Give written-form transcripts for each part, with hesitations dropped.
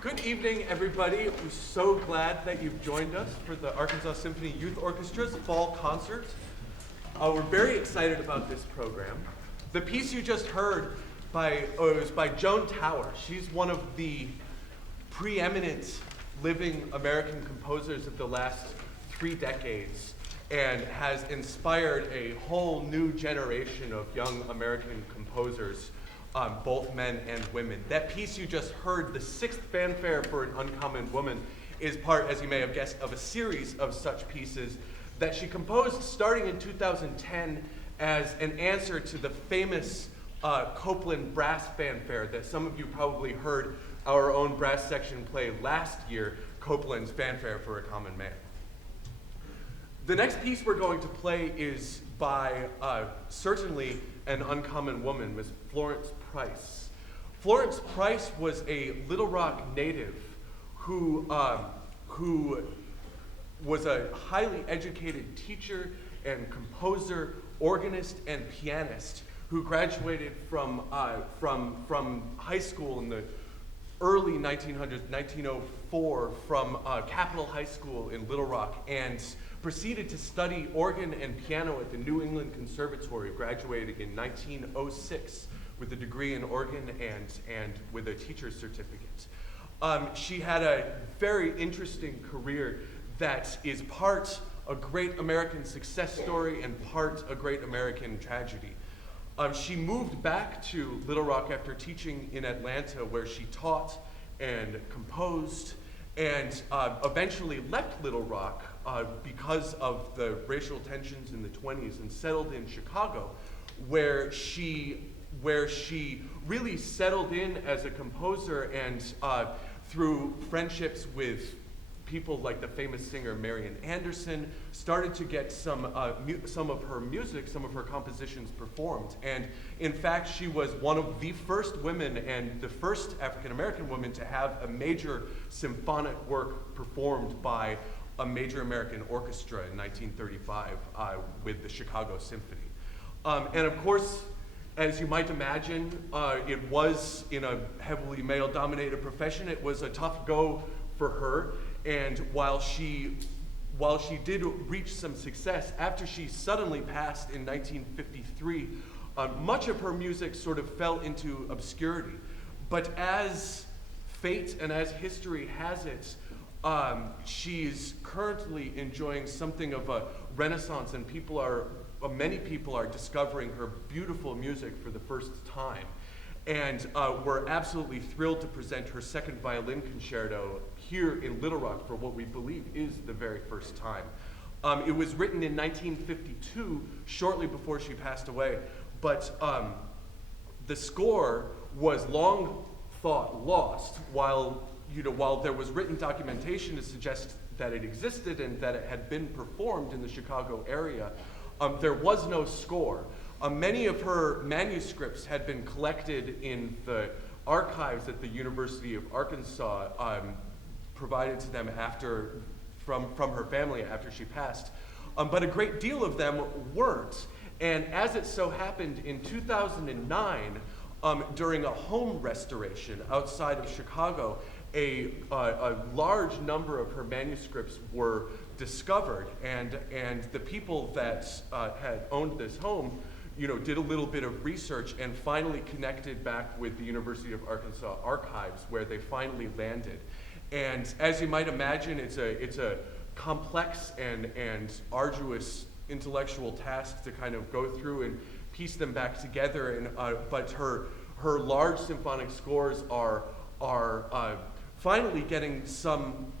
Good evening, everybody. We're so glad that you've joined us for the Arkansas Symphony Youth Orchestra's fall concert. We're very excited about this program. The piece you just heard was by Joan Tower. She's one of the preeminent living American composers of the last 3 decades and has inspired a whole new generation of young American composers, both men and women. That piece you just heard, the 6th Fanfare for an Uncommon Woman, is part, as you may have guessed, of a series of such pieces that she composed starting in 2010 as an answer to the famous Copeland Brass Fanfare that some of you probably heard our own brass section play last year, Copeland's Fanfare for a Common Man. The next piece we're going to play is by certainly an uncommon woman, Miss Florence Price. Florence Price was a Little Rock native who was a highly educated teacher and composer, organist, and pianist who graduated from high school in the early 1900s, 1904, from Capitol High School in Little Rock, and proceeded to study organ and piano at the New England Conservatory, graduating in 1906 with a degree in organ and with a teacher's certificate. She had a very interesting career that is part a great American success story and part a great American tragedy. She moved back to Little Rock after teaching in Atlanta, where she taught and composed, and eventually left Little Rock because of the racial tensions in the 20s and settled in Chicago, where she really settled in as a composer, and through friendships with people like the famous singer Marian Anderson, started to get some of her music, some of her compositions performed. And in fact, she was one of the first women and the first African-American woman to have a major symphonic work performed by a major American orchestra in 1935 with the Chicago Symphony. And of course, as you might imagine, it was in a heavily male-dominated profession. It was a tough go for her. And while she did reach some success, after she suddenly passed in 1953, much of her music sort of fell into obscurity. But as fate and as history has it, she's currently enjoying something of a renaissance, and many people are discovering her beautiful music for the first time. And we're absolutely thrilled to present her 2nd violin concerto here in Little Rock for what we believe is the very first time. It was written in 1952, shortly before she passed away, but the score was long thought lost while there was written documentation to suggest that it existed and that it had been performed in the Chicago area. There was no score. Many of her manuscripts had been collected in the archives at the University of Arkansas, provided to them from her family after she passed. But a great deal of them weren't. And as it so happened, in 2009, during a home restoration outside of Chicago, a large number of her manuscripts were discovered, and the people that had owned this home did a little bit of research and finally connected back with the University of Arkansas archives, where they finally landed. And as you might imagine, it's a complex and arduous intellectual task to kind of go through and piece them back together. And but her large symphonic scores are finally getting some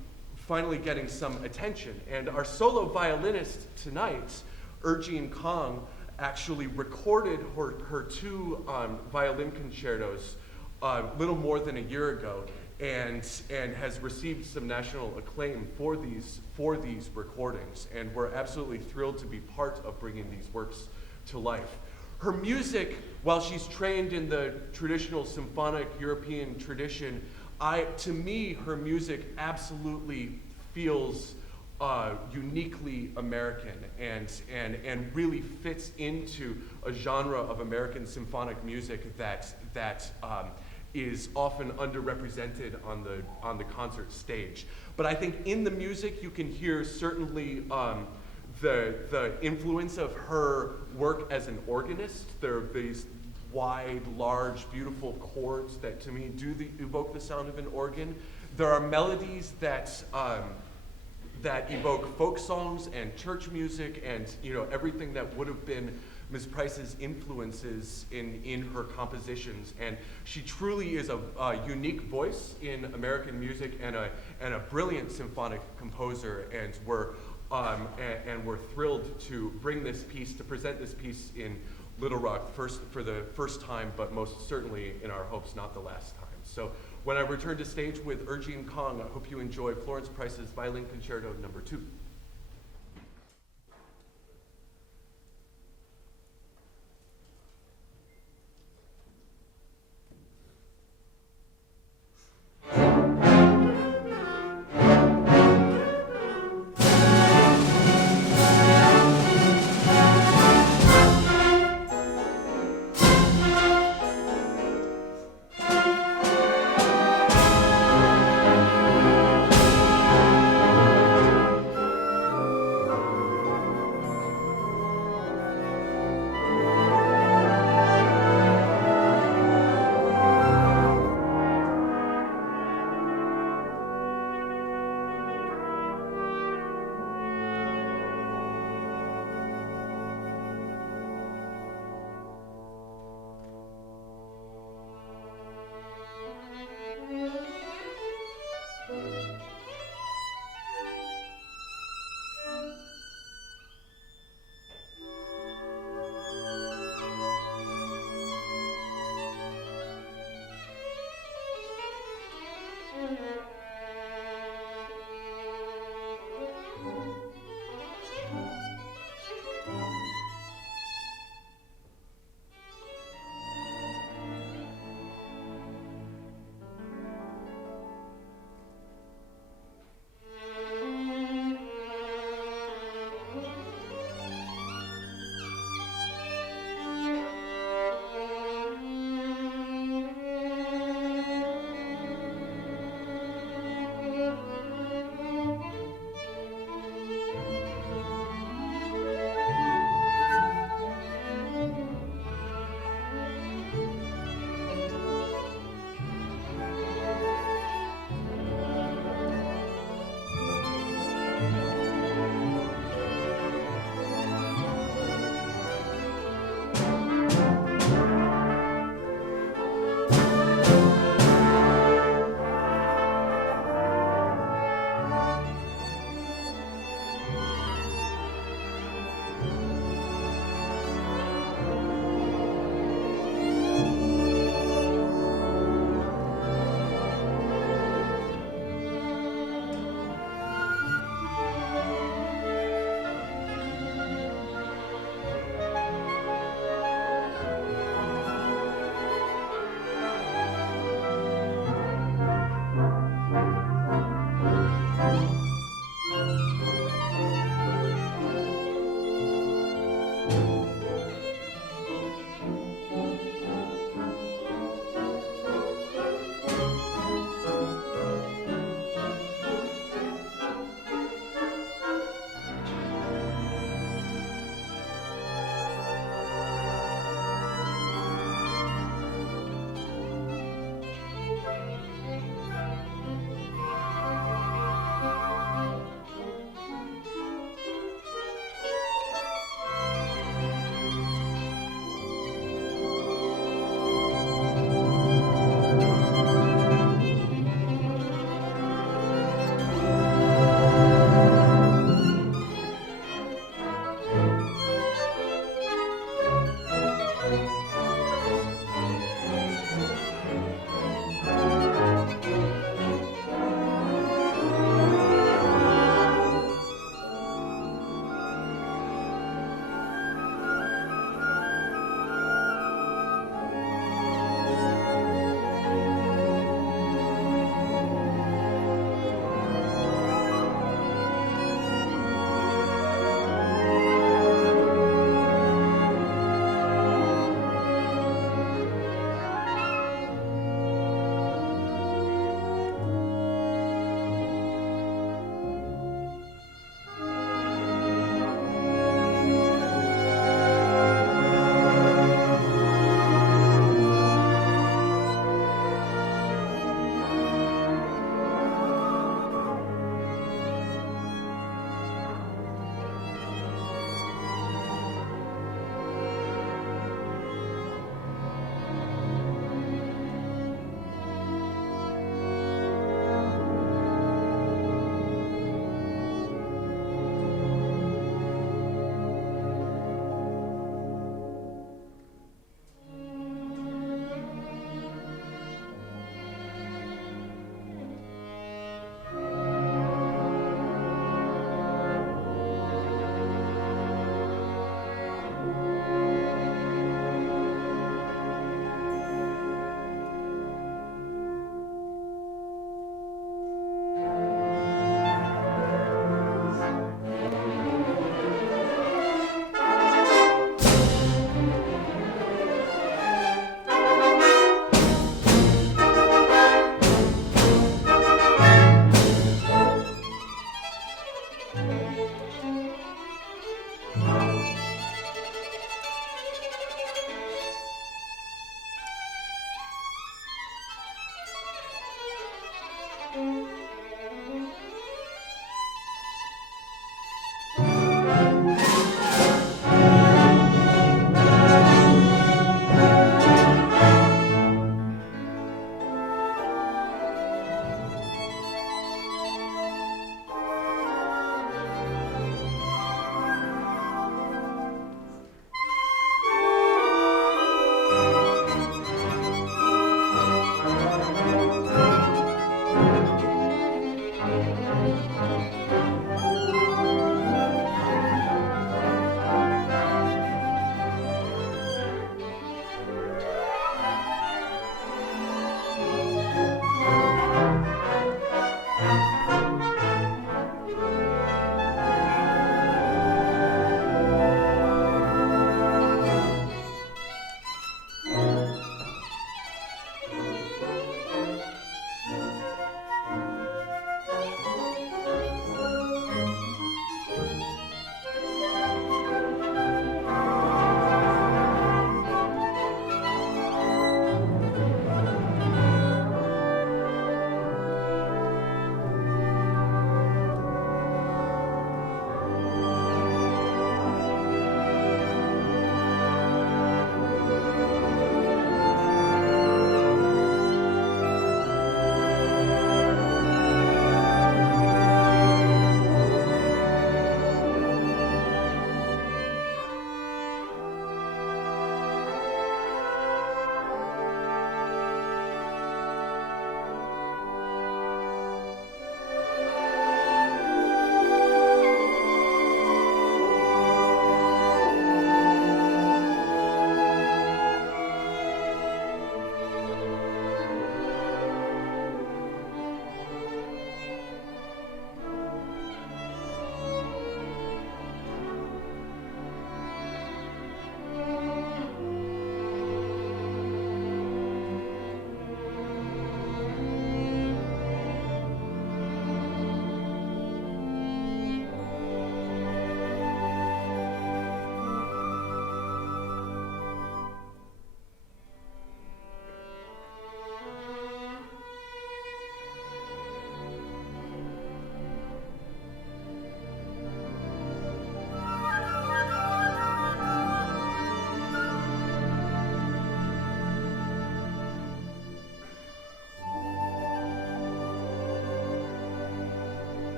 attention. And our solo violinist tonight, Urgine Kong, actually recorded her 2 violin concertos a little more than a year ago, and has received some national acclaim for these recordings. And we're absolutely thrilled to be part of bringing these works to life. Her music, while she's trained in the traditional symphonic European tradition, to me, her music absolutely feels uniquely American and really fits into a genre of American symphonic music that is often underrepresented on the concert stage. But I think in the music you can hear certainly the influence of her work as an organist. There are these wide, large, beautiful chords that to me do evoke the sound of an organ. There are melodies that that evoke folk songs and church music and everything that would have been Ms. Price's influences in her compositions. And she truly is a unique voice in American music and a brilliant symphonic composer. And we're thrilled to bring this piece, to present this piece in Little Rock for the first time, but most certainly in our hopes not the last time. So when I return to stage with Ergene Kong, I hope you enjoy Florence Price's Violin Concerto No. 2.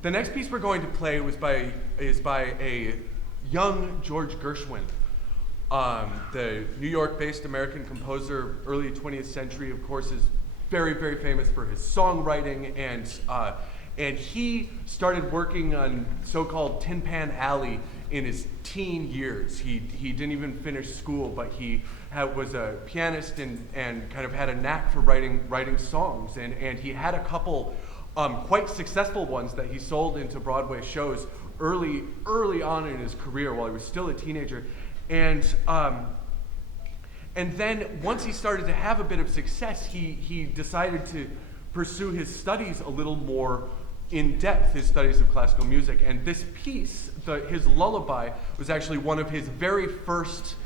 The next piece we're going to play is by a young George Gershwin, the New York-based American composer, early 20th century. Of course, is very, very famous for his songwriting, and he started working on so-called Tin Pan Alley in his teen years. He didn't even finish school, but he was a pianist and kind of had a knack for writing songs, and he had a couple quite successful ones that he sold into Broadway shows early on in his career while he was still a teenager. And then once he started to have a bit of success, he decided to pursue his studies a little more in depth, his studies of classical music. And this piece, his Lullaby, was actually one of his very first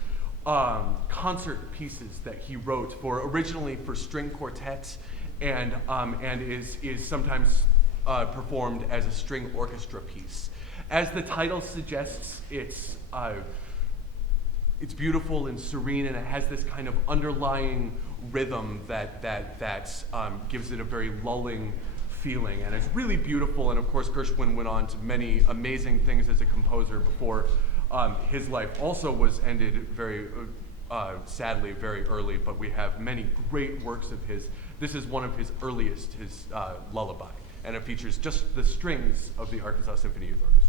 concert pieces that he wrote originally for string quartets, and is sometimes performed as a string orchestra piece. As the title suggests, it's beautiful and serene, and it has this kind of underlying rhythm that gives it a very lulling feeling, and it's really beautiful. And of course, Gershwin went on to many amazing things as a composer before his life also was ended very sadly very early, but we have many great works of his. This is one of his earliest, his Lullaby, and it features just the strings of the Arkansas Symphony Youth Orchestra.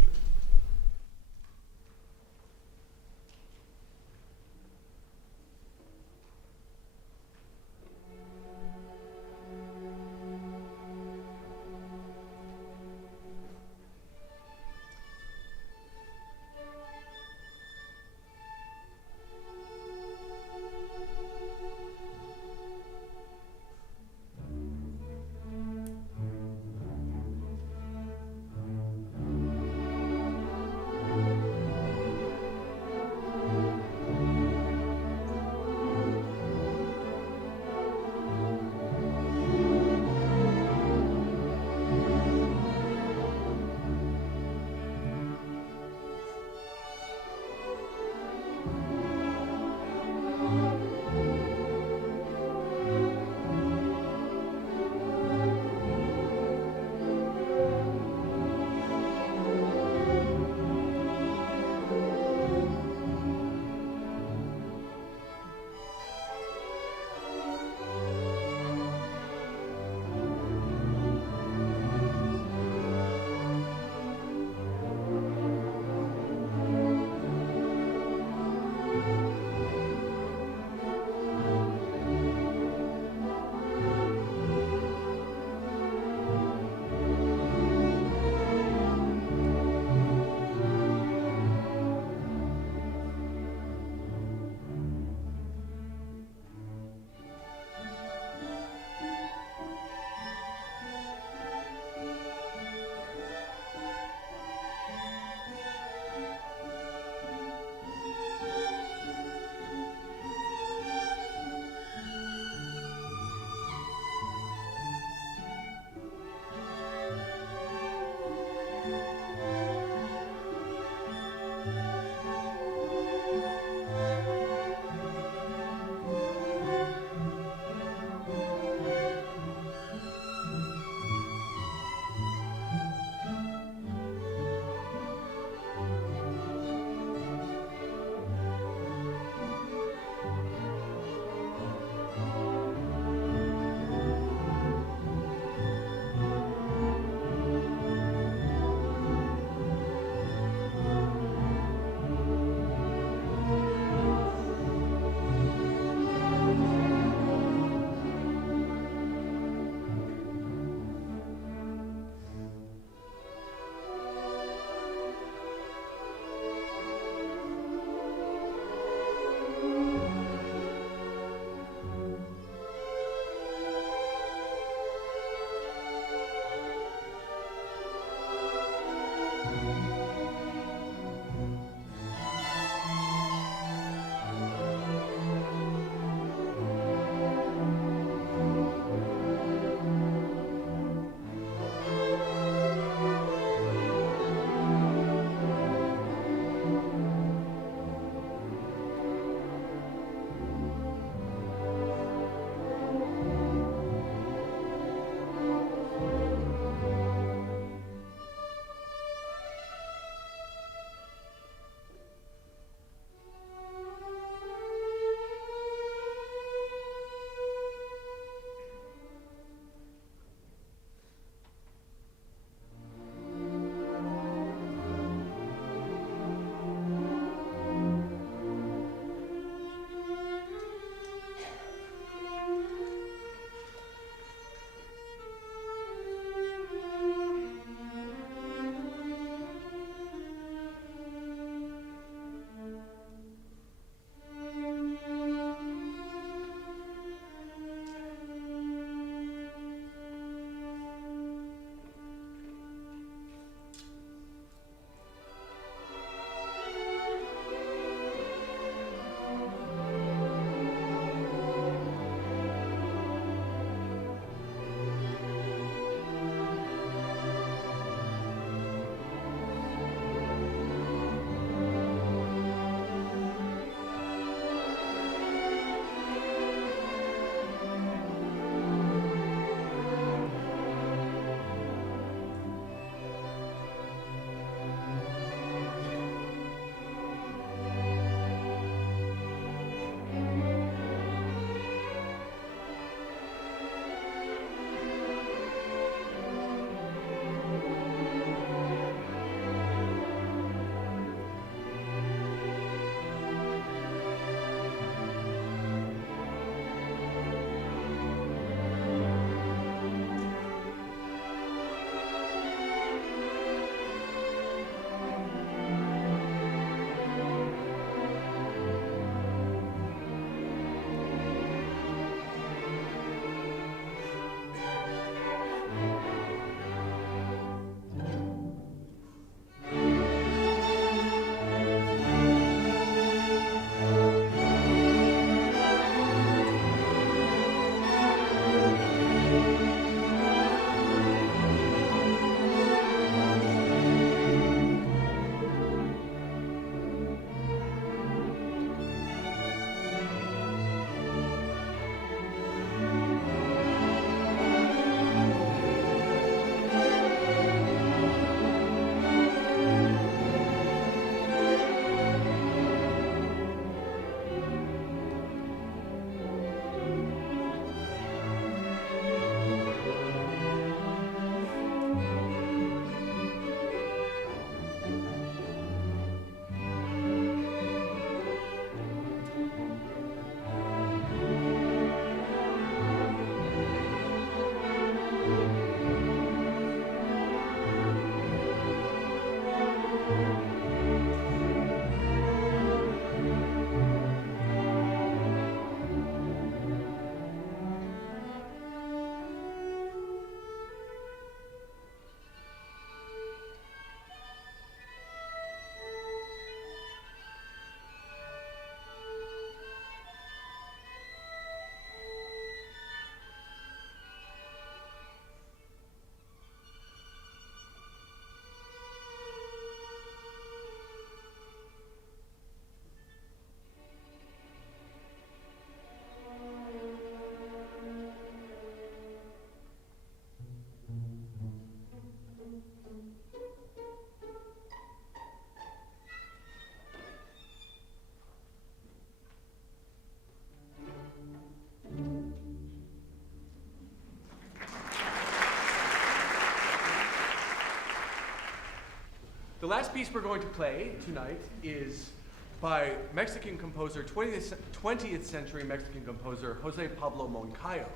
The last piece we're going to play tonight is by Mexican composer, 20th century Mexican composer, Jose Pablo Moncayo.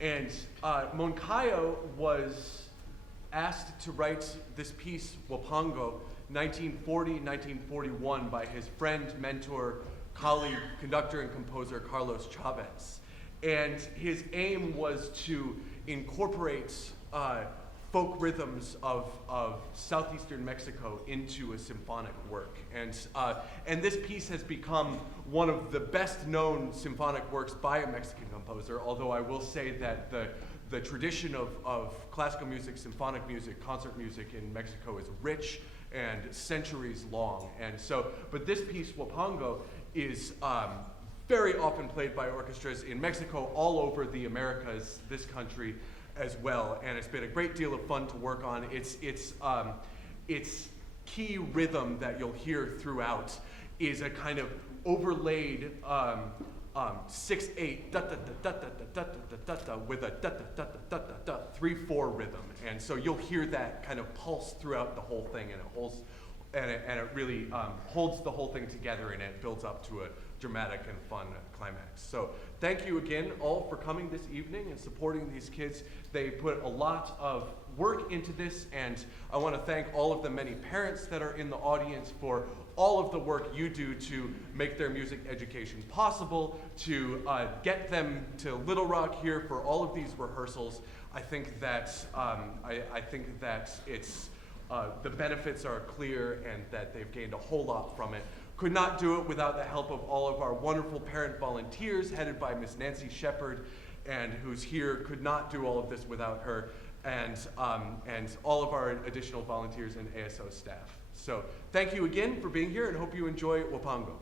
And Moncayo was asked to write this piece, Huapango, 1940-1941 by his friend, mentor, colleague, conductor, and composer Carlos Chavez. And his aim was to incorporate folk rhythms of southeastern Mexico into a symphonic work. And this piece has become one of the best known symphonic works by a Mexican composer, although I will say that the tradition of classical music, symphonic music, concert music in Mexico is rich and centuries long. And so, but this piece, Huapango, is very often played by orchestras in Mexico, all over the Americas, this country as well, and it's been a great deal of fun to work on. Its key rhythm that you'll hear throughout is a kind of overlaid 6/8 da da da da da da da da da with a da da da da da da 3/4 rhythm, and so you'll hear that kind of pulse throughout the whole thing, and it holds, and it really holds the whole thing together, and it builds up to a dramatic and fun climax. So thank you again all for coming this evening and supporting these kids. They put a lot of work into this, and I want to thank all of the many parents that are in the audience for all of the work you do to make their music education possible, to get them to Little Rock here for all of these rehearsals. I think that it's the benefits are clear and that they've gained a whole lot from it. Could not do it without the help of all of our wonderful parent volunteers, headed by Miss Nancy Shepard, and who's here. Could not do all of this without her, and all of our additional volunteers and ASO staff. So thank you again for being here, and hope you enjoy Huapango.